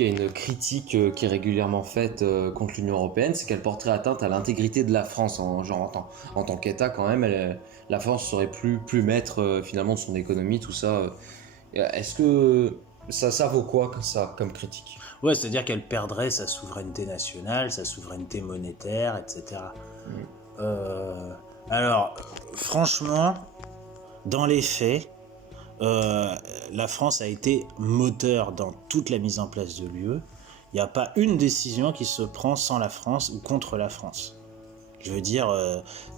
il y a une critique qui est régulièrement faite contre l'Union européenne, c'est qu'elle porterait atteinte à l'intégrité de la France, en tant qu'État quand même. La France serait plus maître finalement de son économie, tout ça. Est-ce que ça vaut quoi ça comme critique? Ouais, c'est-à-dire qu'elle perdrait sa souveraineté nationale, sa souveraineté monétaire, etc. Alors, franchement, dans les faits, la France a été moteur dans toute la mise en place de l'UE. Il n'y a pas une décision qui se prend sans la France ou contre la France. Je veux dire,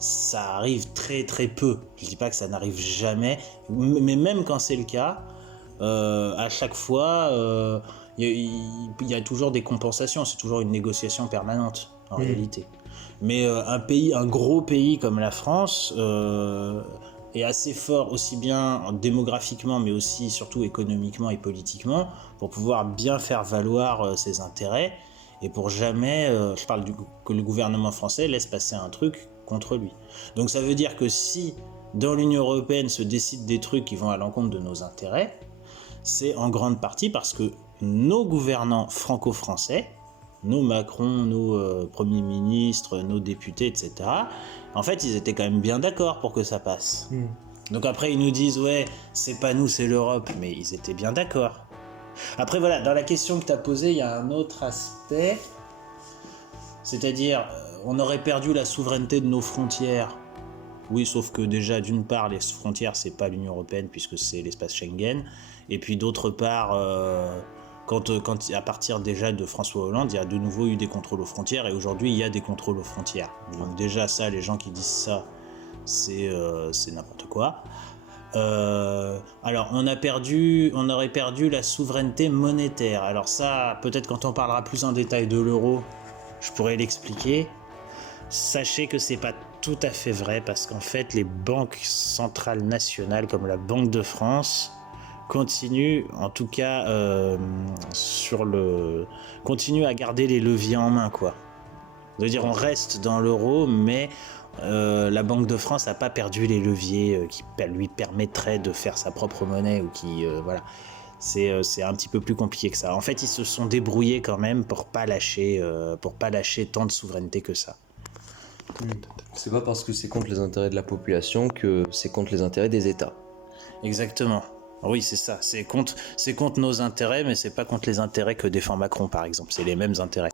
ça arrive très très peu. Je ne dis pas que ça n'arrive jamais, mais même quand c'est le cas, à chaque fois, il y a toujours des compensations. C'est toujours une négociation permanente en réalité. Mais un gros pays comme la France est assez fort aussi bien démographiquement, mais aussi surtout économiquement et politiquement, pour pouvoir bien faire valoir ses intérêts. Et pour jamais, je parle que le gouvernement français laisse passer un truc contre lui. Donc ça veut dire que si dans l'Union européenne se décident des trucs qui vont à l'encontre de nos intérêts, c'est en grande partie parce que nos gouvernants franco-français, nos Macron, nos premiers ministres, nos députés, etc., en fait, ils étaient quand même bien d'accord pour que ça passe. Donc après, ils nous disent, ouais, c'est pas nous, c'est l'Europe, mais ils étaient bien d'accord. Après, voilà, dans la question que tu as posée, il y a un autre aspect, c'est-à-dire, on aurait perdu la souveraineté de nos frontières. Oui, sauf que déjà, d'une part, les frontières, c'est pas l'Union européenne, puisque c'est l'espace Schengen, et puis d'autre part, quand à partir déjà de François Hollande, il y a de nouveau eu des contrôles aux frontières, et aujourd'hui, il y a des contrôles aux frontières. Donc déjà, ça, les gens qui disent ça, c'est n'importe quoi. Alors, on aurait perdu la souveraineté monétaire. Alors ça, peut-être quand on parlera plus en détail de l'euro, je pourrais l'expliquer. Sachez que c'est pas tout à fait vrai, parce qu'en fait, les banques centrales nationales, comme la Banque de France, continuent, en tout cas, continuent à garder les leviers en main, quoi. C'est-à-dire, on reste dans l'euro, mais la Banque de France n'a pas perdu les leviers qui lui permettraient de faire sa propre monnaie ou qui voilà. C'est un petit peu plus compliqué que ça. En fait, ils se sont débrouillés quand même pour pas lâcher tant de souveraineté que ça. C'est pas parce que c'est contre les intérêts de la population que c'est contre les intérêts des États. Exactement. Oui, c'est ça. C'est contre nos intérêts, mais c'est pas contre les intérêts que défend Macron, par exemple. C'est les mêmes intérêts.